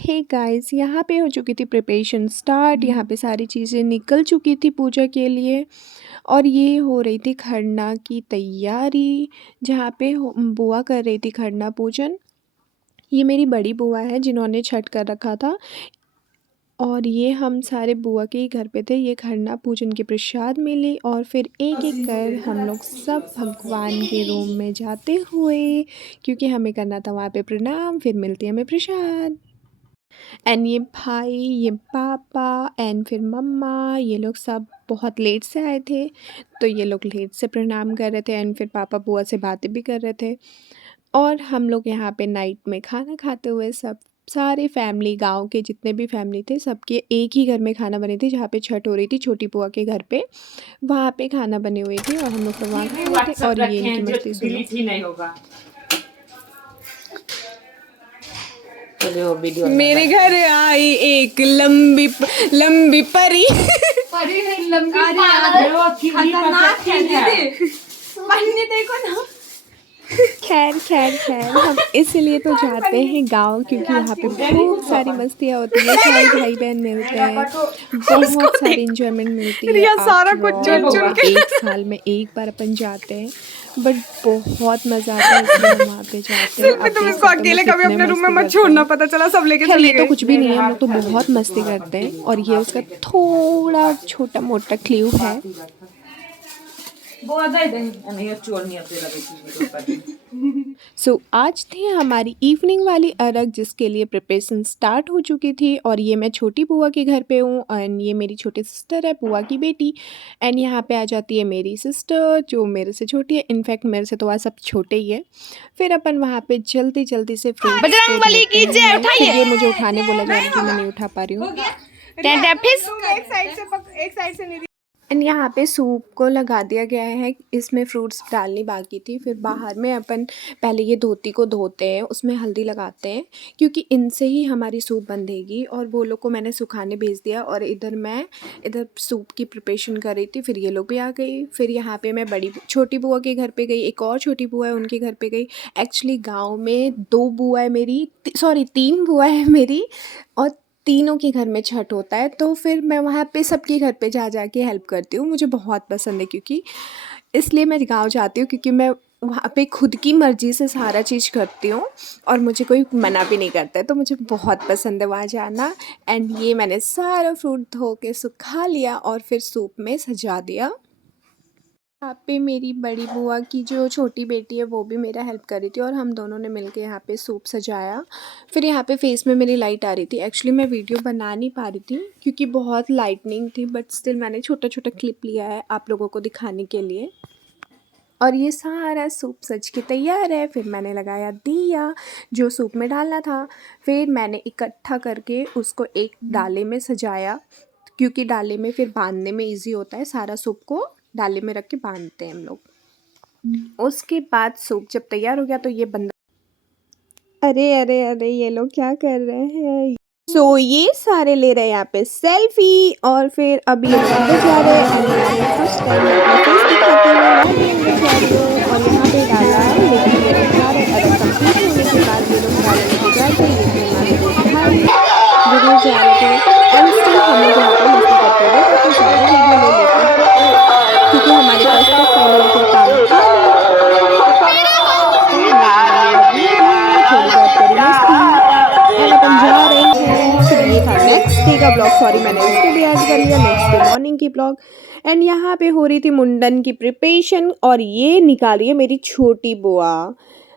Hey guys, यहाँ पे हो चुकी थी प्रिपरेशन स्टार्ट। यहाँ पे सारी चीज़ें निकल चुकी थी पूजा के लिए और ये हो रही थी खरना की तैयारी, जहाँ पे बुआ कर रही थी खरना पूजन। ये मेरी बड़ी बुआ है जिन्होंने छठ कर रखा था और ये हम सारे बुआ के ही घर पे थे। ये खरना पूजन के प्रसाद मिली और फिर एक एक कर हम लोग सब भगवान के रूम में जाते हुए, क्योंकि हमें करना था वहाँ पे प्रणाम, फिर मिलती हमें प्रसाद। एंड ये भाई, ये पापा एंड फिर मम्मा, ये लोग सब बहुत लेट से आए थे, तो ये लोग लेट से प्रणाम कर रहे थे एंड फिर पापा बुआ से बातें भी कर रहे थे। और हम लोग यहाँ पे नाइट में खाना खाते हुए सब सारे फैमिली, गांव के जितने भी फैमिली थे, सबके एक ही घर में खाना बनी थी, जहाँ पे छठ हो रही थी छोटी बुआ के घर पे, वहाँ पे खाना बने हुए थे और हम लोग सब वहाँ खा रहे थे। और ये इनकी मस्ती सुनो। मेरे घर आई एक लंबी लंबी परी। परी नहीं, लंबी खतरनाक है। देखो ना। खैर खैर खैर, हम इसलिए तो जाते हैं गांव, क्योंकि यहाँ पे बहुत सारी मस्तियाँ होती है, सारे भाई बहन मिलते हैं, बहुत सारी इंजॉयमेंट मिलती है। सारा कुछ चुन चुन के एक साल में एक बार अपन जाते हैं, बट बहुत मज़ा आता है, इसलिए हम वहाँ पे जाते हैं। अब तुम इसको अकेले कभी अपने रूम में मत छोड़ना, पता चला सब लेके चले गए। तो कुछ भी नहीं है, हम लोग तो बहुत मस्ती करते हैं और ये उसका थोड़ा छोटा मोटा क्ल्यू है। सो आज थी हमारी इवनिंग वाली अर्घ, जिसके लिए प्रिपरेशन स्टार्ट हो चुकी थी। और ये मैं छोटी बुआ के घर पे हूँ एंड ये मेरी छोटी सिस्टर है, बुआ की बेटी। एंड यहाँ पे आ जाती है मेरी सिस्टर जो मेरे से छोटी है, इनफैक्ट मेरे से तो वह सब छोटे ही है। फिर अपन वहाँ पे जल्दी जल्दी से बजरंगबली की जय उठाइए। ये मुझे उठाने बोला जा रहा है, मैं नहीं उठा पा रही हूँ। एक साइड से नहीं। एंड यहाँ पे सूप को लगा दिया गया है, इसमें फ्रूट्स डालनी बाकी थी। फिर बाहर में अपन पहले ये धोती को धोते हैं, उसमें हल्दी लगाते हैं, क्योंकि इनसे ही हमारी सूप बंधेगी। और वो लोग को मैंने सुखाने भेज दिया और इधर सूप की प्रिपरेशन कर रही थी। फिर ये लोग भी आ गई। फिर यहाँ पे मैं छोटी बुआ के घर पे गई, एक और छोटी बुआ है उनके घर पे गई। एक्चुअली गाँव में 2 बुआ है मेरी, 3 बुआ है मेरी, और तीनों के घर में छठ होता है। तो फिर मैं वहाँ पे सबके घर पे जा के हेल्प करती हूँ। मुझे बहुत पसंद है, क्योंकि इसलिए मैं गाँव जाती हूँ, क्योंकि मैं वहाँ पे खुद की मर्ज़ी से सारा चीज़ करती हूँ और मुझे कोई मना भी नहीं करता है, तो मुझे बहुत पसंद है वहाँ जाना। एंड ये मैंने सारा फ्रूट धो के सुखा लिया और फिर सूप में सजा दिया। यहाँ पे मेरी बड़ी बुआ की जो छोटी बेटी है वो भी मेरा हेल्प कर रही थी और हम दोनों ने मिलके यहाँ पे सूप सजाया। फिर यहाँ पे फेस में मेरी लाइट आ रही थी। एक्चुअली मैं वीडियो बना नहीं पा रही थी क्योंकि बहुत लाइटनिंग थी, बट स्टिल मैंने छोटा छोटा क्लिप लिया है आप लोगों को दिखाने के लिए। और ये सारा सूप सज के तैयार है। फिर मैंने लगाया दिया जो सूप में डालना था। फिर मैंने इकट्ठा करके उसको एक डाले में सजाया, क्योंकि डाले में फिर बांधने में ईजी होता है। सारा सूप को डाले में रख के बांधते हैं हम लोग। उसके बाद सूप जब तैयार हो गया तो ये बंदा, अरे अरे अरे ये लोग क्या कर रहे हैं। सो ये सारे ले रहे हैं यहाँ पे सेल्फी। और फिर अभी ये अंदर जा रहे हैं और यहाँ पे डाला है, लेकिन ये लोग जा रहे हैं। अगर कंप्लीट होने के बाद ये लोग डालने के जाते हैं, ये हमारे दो भाई जरूर जा रहे थे। एंड स्टिल हम लोग यहाँ पे मस्ती करते हुए अपने सारे वीडियो ले लेते हैं, क्योंकि हमारे पास तो फाइनल का काम था। थोड़ी बहुत करी मस्ती एंड अपन जा रहे हैं। फिर ये था नेक्स्ट डे का ब्लॉग, सॉरी मैंने उसको भी ऐड कर लिया, नेक्स्ट डे मॉर्निंग की ब्लॉग। एंड यहाँ पे हो रही थी मुंडन की प्रिपरेशन और ये निकाली है मेरी छोटी बुआ,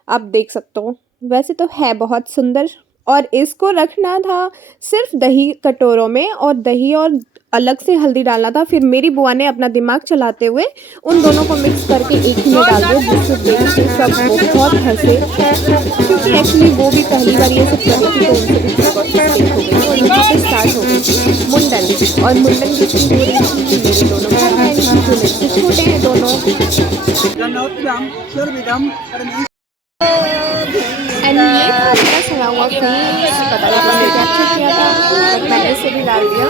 आप देख सकते हो। वैसे तो है बहुत सुंदर, और इसको रखना था सिर्फ दही कटोरों में, और दही और अलग से हल्दी डालना था। फिर मेरी बुआ ने अपना दिमाग चलाते हुए उन दोनों को मिक्स करके एक ही में डाल दिया, जिससे देख के सब बहुत हंसे, क्योंकि एक्चुअली वो भी पहली बार ये सब कर रही थी, तो उनसे भी बहुत मिस्टेक हो गई। और यहाँ पे स्टार्ट हो गई थी मुंडन, और मुंडन की चीज़ हो रही थी मेरे दोनों भाई बहन की, जो मेरे से छोटे हैं दोनों। एंड ये था मेरा सना हुआ फेस, पता नहीं किसने कैप्चर किया था, बट मैंने इसे भी डाल दिया।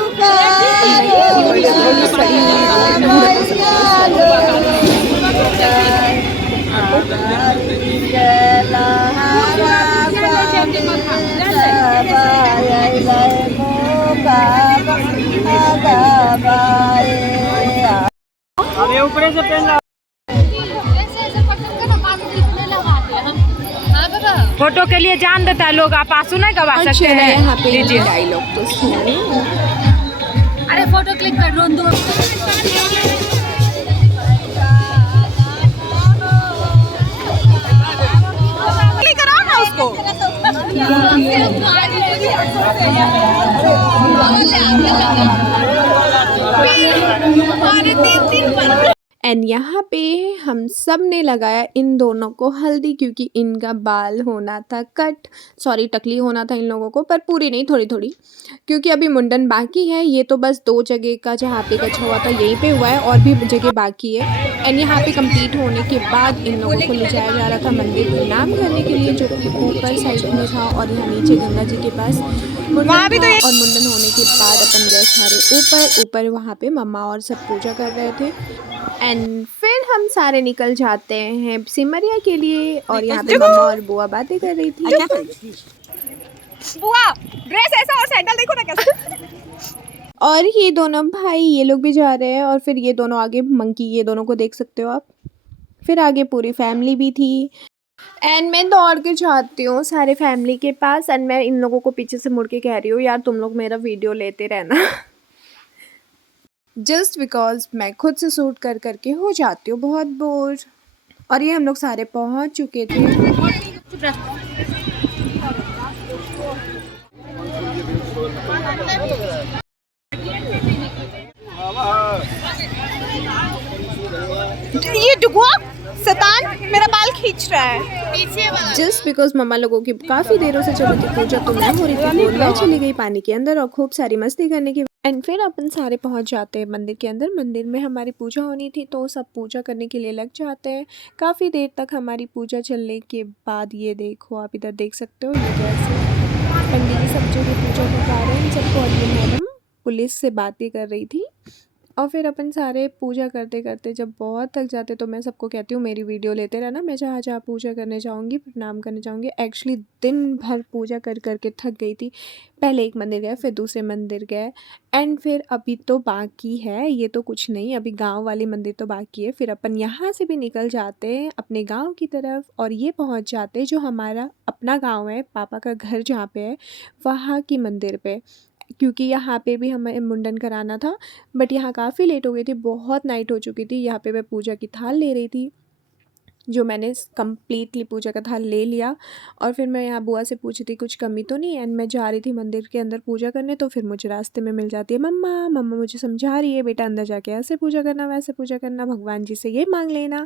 फोटो के लिए जान देता है लोग, आप आंसू नहीं गवा सकते चलो हैं। यहाँ पे लीजिए। डायलॉग तो सुनो। अरे फोटो क्लिक कर लो दो। कराओ ना उसको। एंड यहाँ पे हम सब ने लगाया इन दोनों को हल्दी, क्योंकि इनका बाल होना था कट, सॉरी टकली होना था इन लोगों को, पर पूरी नहीं, थोड़ी थोड़ी, क्योंकि अभी मुंडन बाकी है। ये तो बस 2 जगह का जहाँ पे कच्छा हुआ था यहीं पे हुआ है, और भी जगह बाकी है। एंड यहाँ पे कंप्लीट होने के बाद इन लोगों को ले जाया जा रहा था मंदिर प्रणाम करने के लिए, जो कि ऊपर साइड में था, और यहाँ नीचे गंगा जी के पास मुंडन वहाँ भी तो था। ये- और मुंडन होने के बाद अपन गए सारे ऊपर वहाँ पे मम्मा और सब पूजा कर रहे थे। एंड फिर हम सारे निकल जाते हैं सिमरिया के लिए, और यहाँ पे मम्मा और बुआ बातें कर रही थी। बुआ ड्रेस ऐसा और सैंडल देखो ना कैसे। और ये दोनों भाई ये लोग भी जा रहे हैं, और फिर ये दोनों आगे मंकी, ये दोनों को देख सकते हो आप। फिर आगे पूरी फैमिली भी थी। एंड मैं दौड़ के जाती हूँ सारे फैमिली के पास, एंड मैं इन लोगों को पीछे से मुड़ के कह रही हूँ, यार तुम लोग मेरा वीडियो लेते रहना। जस्ट बिकॉज मैं खुद से शूट कर करके हो जाती हूँ बहुत बोर। और ये हम लोग सारे पहुँच चुके थे। ये डुगुआ शैतान मेरा बाल खींच रहा है। जस्ट बिकॉज मम्मा लोगों की काफ़ी देरों से चली थी पूजा, तो मैं हो रही थी बोर, मैं चली गई पानी के अंदर और खूब सारी मस्ती करने की। एंड फिर अपन सारे पहुंच जाते हैं मंदिर के अंदर। मंदिर में हमारी पूजा होनी थी, तो सब पूजा करने के लिए लग जाते हैं। काफ़ी देर तक हमारी पूजा चलने के बाद ये देखो, आप इधर देख सकते हो, ये कैसे पंडित जी सब जगह पूजा करवा रहे हैं सबको, और ये मैडम पुलिस से बातें कर रही थी। और फिर अपन सारे पूजा करते करते जब बहुत थक जाते, तो मैं सबको कहती हूँ मेरी वीडियो लेते रहना, मैं जहाँ जहाँ पूजा करने जाऊँगी, प्रणाम करने जाऊँगी। एक्चुअली दिन भर पूजा कर करके थक गई थी। पहले एक मंदिर गए, फिर दूसरे मंदिर गए, एंड फिर अभी तो बाकी है, ये तो कुछ नहीं, अभी गांव वाली मंदिर तो बाकी है। फिर अपन यहाँ से भी निकल जाते हैं अपने गांव की तरफ, और ये पहुँच जाते जो हमारा अपना गाँव है, पापा का घर जहाँ पे है, वहाँ की मंदिर पे, क्योंकि यहाँ पे भी हमें मुंडन कराना था। बट यहाँ काफ़ी लेट हो गई थी, बहुत नाइट हो चुकी थी। यहाँ पे मैं पूजा की थाल ले रही थी, जो मैंने कंप्लीटली पूजा का थाल ले लिया। और फिर मैं यहाँ बुआ से पूछी थी कुछ कमी तो नहीं, एंड मैं जा रही थी मंदिर के अंदर पूजा करने, तो फिर मुझे रास्ते में मिल जाती है मम्मा। मम्मा मुझे समझा रही है, बेटा अंदर जाके ऐसे पूजा करना, वैसे पूजा करना, भगवान जी से ये मांग लेना।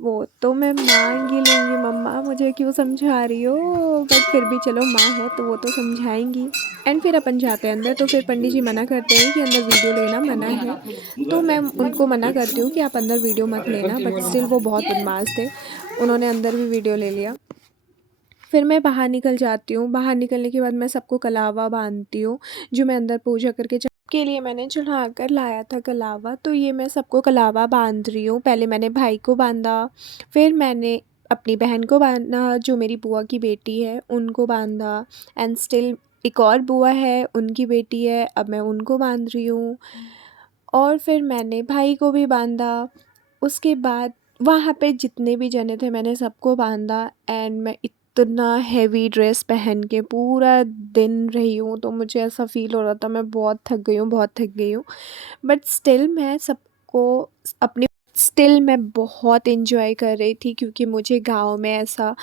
वो तो मैं मांग ही लूँगी मम्मा, मुझे क्यों समझा रही हो, बट फिर भी चलो माँ है तो वो तो समझाएंगी। एंड फिर अपन जाते हैं अंदर, तो फिर पंडित जी मना करते हैं कि अंदर वीडियो लेना मना है। तो मैं उनको मना करती हूँ कि आप अंदर वीडियो मत लेना, बट स्टिल वो बहुत बदमाश थे, उन्होंने अंदर भी वीडियो ले लिया। फिर मैं बाहर निकल जाती हूँ। बाहर निकलने के बाद मैं सबको कलावा बांधती हूँ, जो मैं अंदर पूजा करके के लिए मैंने चढ़ा कर लाया था कलावा। तो ये मैं सबको कलावा बांध रही हूँ। पहले मैंने भाई को बांधा, फिर मैंने अपनी बहन को बांधा, जो मेरी बुआ की बेटी है उनको बांधा, एंड स्टिल एक और बुआ है उनकी बेटी है, अब मैं उनको बांध रही हूँ। और फिर मैंने भाई को भी बांधा। उसके बाद वहाँ पे जितने भी जने थे मैंने सबको बांधा, एंड मैं इतना हैवी ड्रेस पहन के पूरा दिन रही हूँ, तो मुझे ऐसा फ़ील हो रहा था मैं बहुत थक गई हूँ, बहुत थक गई हूँ। बट स्टिल मैं सबको अपनी स्टिल मैं बहुत इन्जॉय कर रही थी, क्योंकि मुझे गाँव में ऐसा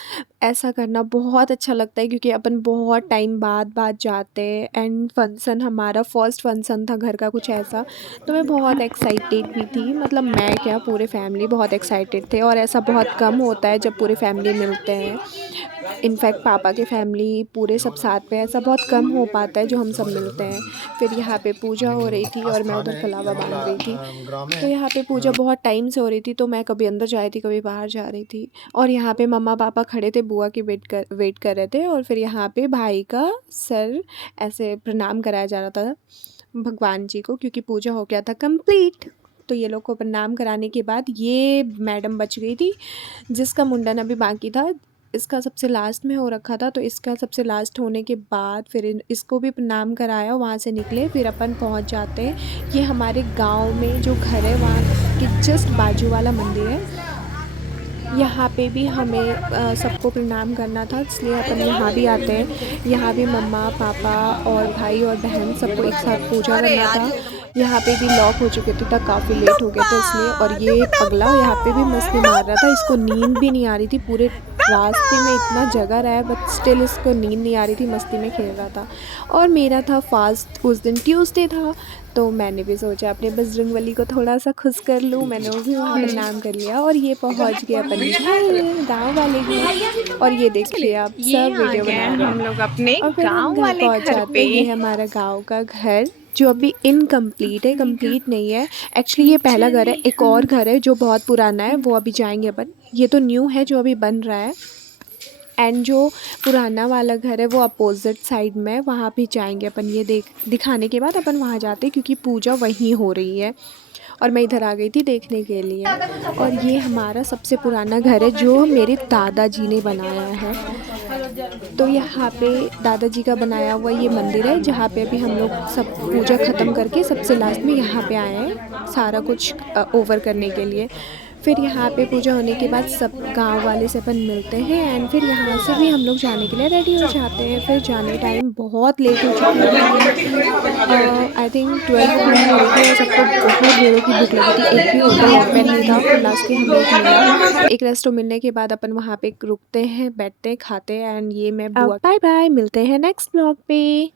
ऐसा करना बहुत अच्छा लगता है, क्योंकि अपन बहुत टाइम बाद जाते हैं। एंड फंक्शन हमारा फर्स्ट फंक्शन था घर का कुछ ऐसा, तो मैं बहुत एक्साइटेड भी थी, मतलब मैं क्या पूरे फैमिली बहुत एक्साइटेड थे। और ऐसा बहुत कम होता है जब पूरे फैमिली मिलते हैं, इनफैक्ट पापा के फैमिली पूरे सब साथ में, ऐसा बहुत कम हो पाता है जो हम सब मिलते हैं। फिर यहाँ पे पूजा हो रही थी और मैं उधर कलावा बांध रही थी। तो यहाँ पे पूजा बहुत टाइम से हो रही थी, तो मैं कभी अंदर जा रही थी कभी बाहर जा रही थी। और यहाँ पे मम्मा पापा खड़े थे, बुआ की वेट कर रहे थे। और फिर यहाँ पे भाई का सर ऐसे प्रणाम कराया जा रहा था भगवान जी को, क्योंकि पूजा हो गया था कंप्लीट। तो ये लोग को प्रणाम कराने के बाद ये मैडम बच गई थी जिसका मुंडन अभी बाकी था। इसका सबसे लास्ट में हो रखा था, तो इसका सबसे लास्ट होने के बाद फिर इसको भी प्रणाम कराया, वहाँ से निकले फिर अपन पहुँच जाते हैं। ये हमारे गांव में जो घर है वहाँ के जस्ट बाजू वाला मंदिर है। यहाँ पे भी हमें सबको प्रणाम करना था, इसलिए अपन यहाँ भी आते हैं। यहाँ भी मम्मा पापा और भाई और बहन सबको एक साथ पूजा करना था। यहाँ पे भी लॉक हो चुके थे, तब काफ़ी लेट हो गया था इसलिए। और ये पगला यहाँ पे भी मस्ती मार रहा था, इसको नींद भी नहीं आ रही थी। पूरे रास्ते में इतना जगह रहा है बट स्टिल इसको नींद नहीं आ रही थी, मस्ती में खेल रहा था। और मेरा था फास्ट, उस दिन ट्यूसडे था, तो मैंने भी सोचा अपने बजरंगबली को थोड़ा सा खुश कर लूँ। मैंने वो भी वहाँ प्रणाम कर लिया और ये पहुँच गया अपन घर गाँव वाले के। और ये देखिए आप सब वीडियो बना रहे हम हैं। लोग अपने और फिर हम गांव घर वाले पहुँच घर जाते पे। हैं। ये है हमारा गाँव का घर जो अभी इनकम्प्लीट है, कंप्लीट नहीं है। एक्चुअली ये पहला घर है, एक और घर है जो बहुत पुराना है, वो अभी जाएंगे अपन। ये तो न्यू है जो अभी बन रहा है, एंड जो पुराना वाला घर है वो अपोजिट साइड में है, वहाँ भी जाएंगे अपन। ये दिखाने के बाद अपन वहाँ जाते हैं क्योंकि पूजा वहीं हो रही है। और मैं इधर आ गई थी देखने के लिए। और ये हमारा सबसे पुराना घर है जो मेरे दादाजी ने बनाया है। तो यहाँ पे दादाजी का बनाया हुआ ये मंदिर है जहाँ पे अभी हम लोग सब पूजा ख़त्म करके सबसे लास्ट में यहाँ पे आए हैं सारा कुछ ओवर करने के लिए। फिर यहाँ पे पूजा होने के बाद सब गांव वाले से अपन मिलते हैं, एंड फिर यहाँ से भी हम लोग जाने के लिए रेडी हो जाते हैं। फिर जाने टाइम बहुत लेट हो चुका है, आई थिंक 12 होने वाली थी और सबको बहुत देरों की भूख लगी थी। एक भी होटल ओपन नहीं था, फिर लास्ट में हमें एक मिला। एक रेस्टोरेंट मिलने के बाद अपन वहाँ पे रुकते हैं, बैठते हैं, खाते हैं। एंड ये मैं बुआ, बाय बाय, मिलते हैं नेक्स्ट ब्लॉग पे।